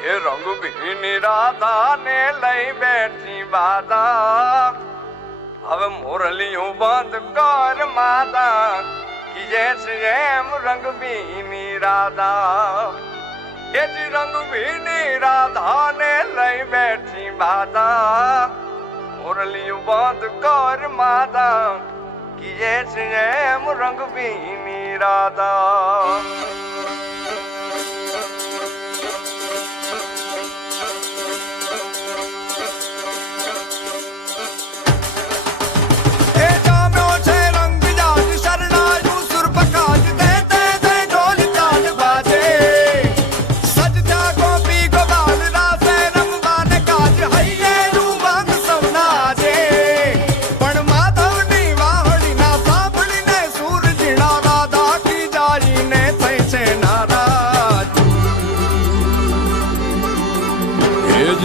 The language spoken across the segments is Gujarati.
એ રંગભીની રાધાને લઈ બેઠી બાધા હવે મોરલિયું બંધ કર માતા કીજે છે એમ રંગભીની રાધા એ જ રંગભીની રાધાને લઈ બેઠી બાધા મોરલિયું બંધ કર માતા કીજે છે એમ રંગભીની રાધા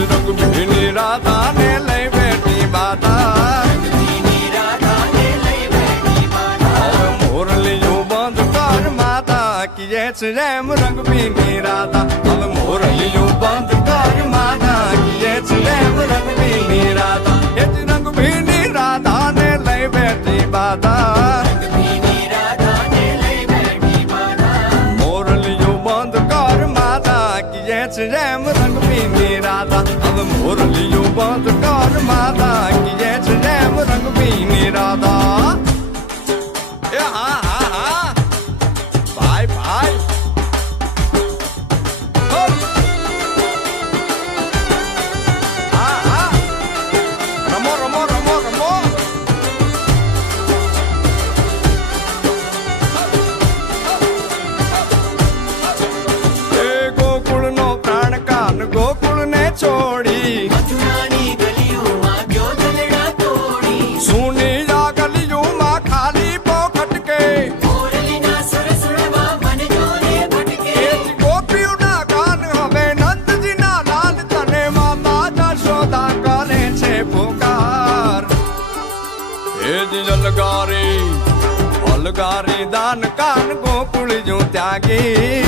રંગભીની રાધાને લઈ બેઠી બાધા હવે મોરલિયું બંધ કર માતા કીજે છે એમ રંગભીની રાધા હવે મોરલિયું બંધ કર માતા કીજે છે એમ રંગભીની રાધા એ જ રંગભીની રાધાને લઈ બેઠી બાધા મોરલિયું બંધ કર માતા કીજે છે એમ રંગભીની રાધા હવે મોરલિયું બંધ કર માતા કીજે છે એમ રંગભીની રાધા એ હા હા હા ભાઈ ભાઈ હા હા રમો રમો રમો રમો એ ગોકુળનો પ્રાણ કાન ગોકુળને છોડી મથુરાની ગલીઓમાં ગયો દલડા તોડી સુની આ ગલીઓમાં ખાલી પોખટ કે મોરલીના સુર સુરવા મન જોને ભટકે એ જ ગોપીઓના કાન હવે નંદજીના લાલ તને માતા જશોદા કરે છે પુકાર એ જ અલગારી દાન કાન ગોકુળ જો ત્યાગી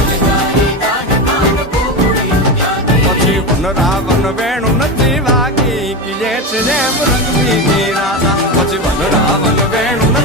પછી વન રાવણ વેણું નથી વાગી કીજે છે એમ રંગભીની રાધા પછી વન રાવણ વેણું